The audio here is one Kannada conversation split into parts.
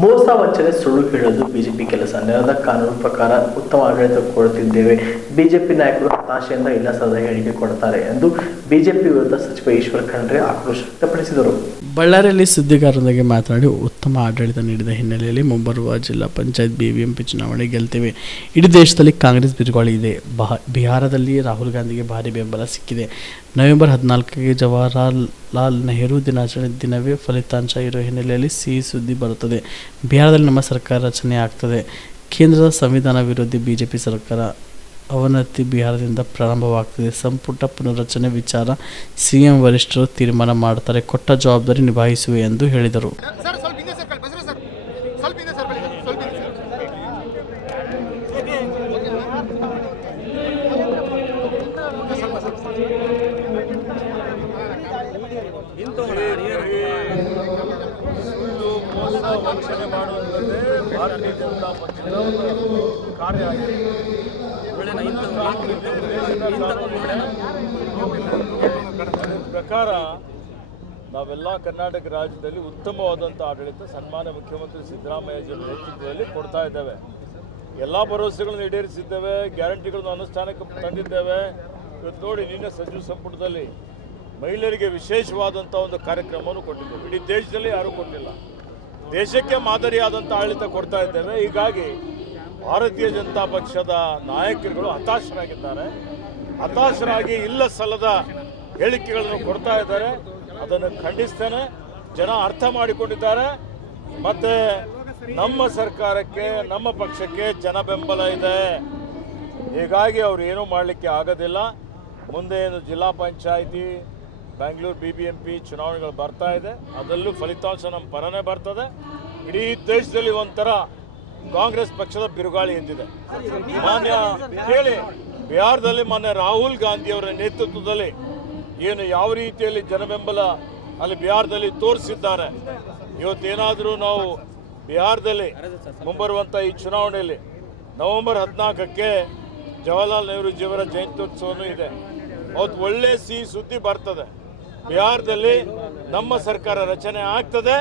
ಮೋಸ ವಂಚನೆ ಸುಳ್ಳು ಹೇಳೋದು ಬಿಜೆಪಿ ಕೆಲಸ. ನೆಲದ ಕಾನೂನು ಪ್ರಕಾರ ಉತ್ತಮ ಆಡಳಿತ ಕೊಡುತ್ತಿದ್ದೇವೆ. ಬಿಜೆಪಿ ನಾಯಕರು ಹತಾಶೆಯಿಂದ ಇಲ್ಲಸದ ಹೇಳಿಕೆ ಕೊಡ್ತಾರೆ ಎಂದು ಬಿಜೆಪಿ ವಿರುದ್ಧ ಸಚಿವ ಈಶ್ವರ ಖಂಡ್ರೆ ಆಕ್ರೋಶ ವ್ಯಕ್ತಪಡಿಸಿದರು. ಬಳ್ಳಾರಿಯಲ್ಲಿ ಸುದ್ದಿಗಾರರೊಂದಿಗೆ ಮಾತನಾಡಿ ಉತ್ತಮ ಆಡಳಿತ ನೀಡಿದ ಹಿನ್ನೆಲೆಯಲ್ಲಿ ಮುಂಬರುವ ಜಿಲ್ಲಾ ಪಂಚಾಯತ್ ಬಿಬಿಎಂಪಿ ಚುನಾವಣೆ ಗೆಲ್ತೇವೆ. ಇಡೀ ದೇಶದಲ್ಲಿ ಕಾಂಗ್ರೆಸ್ ಬಿರುಗಾಳಿ ಇದೆ. ಬಹ ಬಿಹಾರದಲ್ಲಿ ರಾಹುಲ್ ಗಾಂಧಿಗೆ ಭಾರಿ ಬೆಂಬಲ ಸಿಕ್ಕಿದೆ. ನವೆಂಬರ್ ಹದಿನಾಲ್ಕಕ್ಕೆ ಜವಾಹರಲಾಲ್ ಲಾಲ್ ನೆಹರು ದಿನಾಚರಣೆ ದಿನವೇ ಫಲಿತಾಂಶ ಇರೋ ಹಿನ್ನೆಲೆಯಲ್ಲಿ ಸಿಹಿ ಸುದ್ದಿ ಬರುತ್ತದೆ ಬಿಹಾರದಲ್ಲಿ ನಮ್ಮ ಸರ್ಕಾರ ರಚನೆ ಆಗ್ತದೆ ಕೇಂದ್ರದ ಸಂವಿಧಾನ ವಿರೋಧಿ ಬಿಜೆಪಿ ಸರ್ಕಾರ ಅವನತಿ ಬಿಹಾರದಿಂದ ಪ್ರಾರಂಭವಾಗ್ತದೆ ಸಂಪುಟ ಪುನರ್ರಚನೆ ವಿಚಾರ ಸಿಎಂ ವರಿಷ್ಠರು ತೀರ್ಮಾನ ಮಾಡ್ತಾರೆ ಕೊಟ್ಟ ಜವಾಬ್ದಾರಿ ನಿಭಾಯಿಸುವೆ ಎಂದು ಹೇಳಿದರು ಮೋಸ ವಂಚನೆ ಮಾಡುವಂಥದ್ದೇ ಭಾರತೀಯ ಜನತಾ ಪಕ್ಷದ ಕಾರ್ಯ ಆಗಿದೆ. ಪ್ರಕಾರ ನಾವೆಲ್ಲ ಕರ್ನಾಟಕ ರಾಜ್ಯದಲ್ಲಿ ಉತ್ತಮವಾದಂಥ ಆಡಳಿತ ಸನ್ಮಾನ್ಯ ಮುಖ್ಯಮಂತ್ರಿ ಸಿದ್ದರಾಮಯ್ಯ ನೇತೃತ್ವದಲ್ಲಿ ಕೊಡ್ತಾ ಇದ್ದೇವೆ. ಎಲ್ಲ ಭರವಸೆಗಳನ್ನು ಈಡೇರಿಸಿದ್ದೇವೆ ಗ್ಯಾರಂಟಿಗಳನ್ನು ಅನುಷ್ಠಾನಕ್ಕೆ ತಂದಿದ್ದೇವೆ. ಇವತ್ತು ನೋಡಿ ನಿನ್ನೆ ಸಚಿವ ಸಂಪುಟದಲ್ಲಿ ಮಹಿಳೆಯರಿಗೆ ವಿಶೇಷವಾದಂಥ ಒಂದು ಕಾರ್ಯಕ್ರಮವನ್ನು ಕೊಟ್ಟಿದ್ದೇವೆ ಇಡೀ ದೇಶದಲ್ಲಿ ಯಾರೂ ಕೊಟ್ಟಿಲ್ಲ. ದೇಶಕ್ಕೆ ಮಾದರಿಯಾದಂಥ ಆಡಳಿತ ಕೊಡ್ತಾ ಇದ್ದೇವೆ ಹೀಗಾಗಿ ಭಾರತೀಯ ಜನತಾ ಪಕ್ಷದ ನಾಯಕರುಗಳು ಹತಾಶರಾಗಿದ್ದಾರೆ. ಹತಾಶರಾಗಿ ಇಲ್ಲ ಸಲ್ಲದ ಹೇಳಿಕೆಗಳನ್ನು ಕೊಡ್ತಾ ಇದ್ದಾರೆ. ಅದನ್ನು ಖಂಡಿಸ್ತೇನೆ. ಜನ ಅರ್ಥ ಮಾಡಿಕೊಂಡಿದ್ದಾರೆ. ಮತ್ತೆ ನಮ್ಮ ಸರ್ಕಾರಕ್ಕೆ, ನಮ್ಮ ಪಕ್ಷಕ್ಕೆ ಜನ ಬೆಂಬಲ ಇದೆ. ಹೀಗಾಗಿ ಅವ್ರು ಏನೂ ಮಾಡಲಿಕ್ಕೆ ಆಗೋದಿಲ್ಲ. ಮುಂದೆ ಏನು ಜಿಲ್ಲಾ panchayat Bangalore B B M P ಚುನಾವಣೆಗಳು ಬರ್ತಾ ಇದೆ. ಅದರಲ್ಲೂ ಫಲಿತಾಂಶ ನಮ್ಮ ಪರನೇ ಬರ್ತದೆ. ಇಡೀ ದೇಶದಲ್ಲಿ ಒಂಥರ ಕಾಂಗ್ರೆಸ್ ಪಕ್ಷದ ಬಿರುಗಾಳಿ ಎಂದಿದೆ. ಮಾನ್ಯ ಹೇಳಿ, ಬಿಹಾರದಲ್ಲಿ ಮಾನ್ಯ ರಾಹುಲ್ ಗಾಂಧಿ ಅವರ ನೇತೃತ್ವದಲ್ಲಿ ಏನು ಯಾವ ರೀತಿಯಲ್ಲಿ ಜನಬೆಂಬಲ ಅಲ್ಲಿ ಬಿಹಾರದಲ್ಲಿ ತೋರಿಸಿದ್ದಾರೆ? ಇವತ್ತೇನಾದರೂ ನಾವು ಬಿಹಾರದಲ್ಲಿ ಮುಂಬರುವಂಥ ಈ ಚುನಾವಣೆಯಲ್ಲಿ ನವೆಂಬರ್ ಹದಿನಾಲ್ಕಕ್ಕೆ ಜವಾಹರ್ಲಾಲ್ ನೆಹರೂಜಿಯವರ ಜಯಂತ್ಯೋತ್ಸವನೂ ಇದೆ. ಅವತ್ತು ಒಳ್ಳೆ ಸಿಹಿ ಸುದ್ದಿ ಬರ್ತದೆ. ಬಿಹಾರದಲ್ಲಿ ನಮ್ಮ ಸರ್ಕಾರ ರಚನೆ ಆಗ್ತದೆ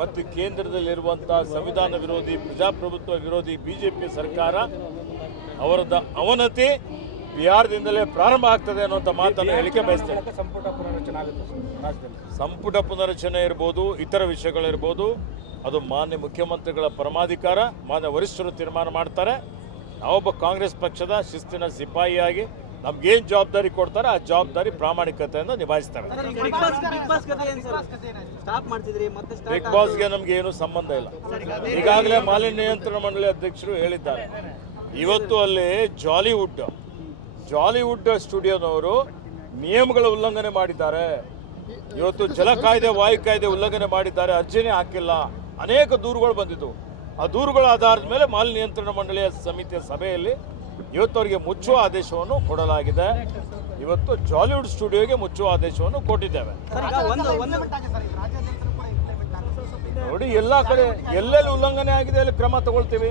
ಮತ್ತು ಕೇಂದ್ರದಲ್ಲಿರುವಂತಹ ಸಂವಿಧಾನ ವಿರೋಧಿ, ಪ್ರಜಾಪ್ರಭುತ್ವ ವಿರೋಧಿ ಬಿಜೆಪಿ ಸರ್ಕಾರ ಅವರದ ಅವನತಿ ಬಿಹಾರದಿಂದಲೇ ಪ್ರಾರಂಭ ಆಗ್ತದೆ ಅನ್ನುವಂಥ ಮಾತನ್ನು ಹೇಳಿಕೆ ಬಯಸ್ತೇನೆ. ಸಂಪುಟ ಪುನರ್ರಚನೆ ಆಗುತ್ತೆ ಸಂಪುಟ ಪುನರಚನೆ ಇರ್ಬೋದು, ಇತರ ವಿಷಯಗಳಿರ್ಬೋದು, ಅದು ಮಾನ್ಯ ಮುಖ್ಯಮಂತ್ರಿಗಳ ಪರಮಾಧಿಕಾರ, ಮಾನ್ಯ ವರಿಷ್ಠರು ತೀರ್ಮಾನ ಮಾಡ್ತಾರೆ. ನಾವೊಬ್ಬ ಕಾಂಗ್ರೆಸ್ ಪಕ್ಷದ ಶಿಸ್ತಿನ ಸಿಪಾಯಿಯಾಗಿ ನಮ್ಗೇನು ಜವಾಬ್ದಾರಿ ಕೊಡ್ತಾರೆ ಆ ಜವಾಬ್ದಾರಿ ಪ್ರಾಮಾಣಿಕತೆಯಿಂದ ನಿಭಾಯಿಸ್ತಾರೆ. ಬಿಗ್ ಬಾಸ್ಗೆ ನಮ್ಗೆ ಏನು ಸಂಬಂಧ ಇಲ್ಲ. ಈಗಾಗಲೇ ಮಾಲಿನ್ಯ ನಿಯಂತ್ರಣ ಮಂಡಳಿ ಅಧ್ಯಕ್ಷರು ಹೇಳಿದ್ದಾರೆ. ಇವತ್ತು ಅಲ್ಲಿ ಜಾಲಿವುಡ್ ಜಾಲಿವುಡ್ ಸ್ಟುಡಿಯೋನವರು ನಿಯಮಗಳ ಉಲ್ಲಂಘನೆ ಮಾಡಿದ್ದಾರೆ. ಇವತ್ತು ಜಲ ಕಾಯ್ದೆ ವಾಯು ಕಾಯ್ದೆ ಉಲ್ಲಂಘನೆ ಮಾಡಿದ್ದಾರೆ. ಅರ್ಜಿನೇ ಹಾಕಿಲ್ಲ. ಅನೇಕ ದೂರುಗಳು ಬಂದಿದ್ದವು. ಆ ದೂರುಗಳ ಆಧಾರದ ಮೇಲೆ ಮಾಲಿನ್ಯ ನಿಯಂತ್ರಣ ಮಂಡಳಿಯ ಸಮಿತಿಯ ಸಭೆಯಲ್ಲಿ ಇವತ್ತು ಅವರಿಗೆ ಮುಚ್ಚುವ ಆದೇಶವನ್ನು ಕೊಡಲಾಗಿದೆ. ಇವತ್ತು ಜಾಲಿವುಡ್ ಸ್ಟುಡಿಯೋಗೆ ಮುಚ್ಚುವ ಆದೇಶವನ್ನು ಕೊಟ್ಟಿದ್ದೇವೆ. ನೋಡಿ ಎಲ್ಲ ಕಡೆ ಎಲ್ಲೆಲ್ಲಿ ಉಲ್ಲಂಘನೆ ಆಗಿದೆ ಅಲ್ಲಿ ಕ್ರಮ ತಗೊಳ್ತೀವಿ.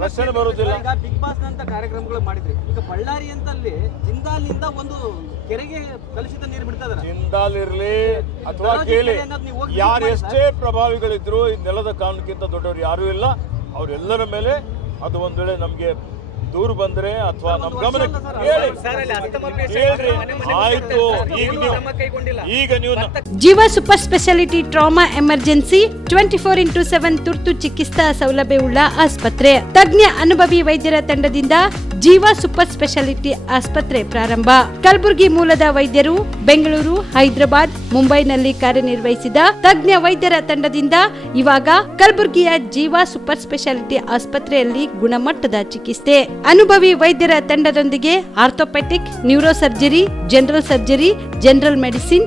ಪ್ರಶ್ನೆ ಬರುವುದಿಲ್ಲ. ಬಿಗ್ ಬಾಸ್ ನಂತ ಕಾರ್ಯಕ್ರಮಗಳು ಮಾಡಿದ್ರಿ. ಈಗ ಬಳ್ಳಾರಿ ಅಂತಲ್ಲಿ ಜಿಂದಾಲ್ನಿಂದ ಒಂದು ಕೆರೆಗೆ ಕಲುಷಿತ ನೀರು ಬಿಡ್ತಾ ಜಿಂದಾಲ್ ಇರಲಿ ಅಥವಾ ಕೇಳಿ. ಯಾರು ಎಷ್ಟೇ ಪ್ರಭಾವಿಗಳಿದ್ರು ಈ ನೆಲದ ಕಾನೂನಿಗಿಂತ ದೊಡ್ಡವರು ಯಾರೂ ಇಲ್ಲ. ಅವರೆಲ್ಲರ ಮೇಲೆ ಅದು ಒಂದ್ ವೇಳೆ ನಮ್ಗೆ ದೂರು ಬಂದ್ರೆ ಅಥವಾ ನಮ್ ಗಮನ ಆಯ್ತು. ಈಗ ನೀವು ಈಗ ನೀವು Jeeva super specialty trauma emergency twenty four into seven ತುರ್ತು ಚಿಕಿತ್ಸಾ ಸೌಲಭ್ಯವುಳ್ಳ ಆಸ್ಪತ್ರೆ. ತಜ್ಞ ಅನುಭವಿ ವೈದ್ಯರ ತಂಡದಿಂದ ಜೀವ ಸೂಪರ್ ಸ್ಪೆಷಾಲಿಟಿ ಆಸ್ಪತ್ರೆ ಪ್ರಾರಂಭ. ಕಲಬುರಗಿ ಮೂಲದ ವೈದ್ಯರು ಬೆಂಗಳೂರು, ಹೈದರಾಬಾದ್, ಮುಂಬೈನಲ್ಲಿ ಕಾರ್ಯನಿರ್ವಹಿಸಿದ ತಜ್ಞ ವೈದ್ಯರ ತಂಡದಿಂದ ಇವಾಗ ಕಲಬುರಗಿಯ ಜೀವ ಸೂಪರ್ ಸ್ಪೆಷಾಲಿಟಿ ಆಸ್ಪತ್ರೆಯಲ್ಲಿ ಗುಣಮಟ್ಟದ ಚಿಕಿತ್ಸೆ. ಅನುಭವಿ ವೈದ್ಯರ ತಂಡದೊಂದಿಗೆ orthopaedic neuro surgery general surgery, general medicine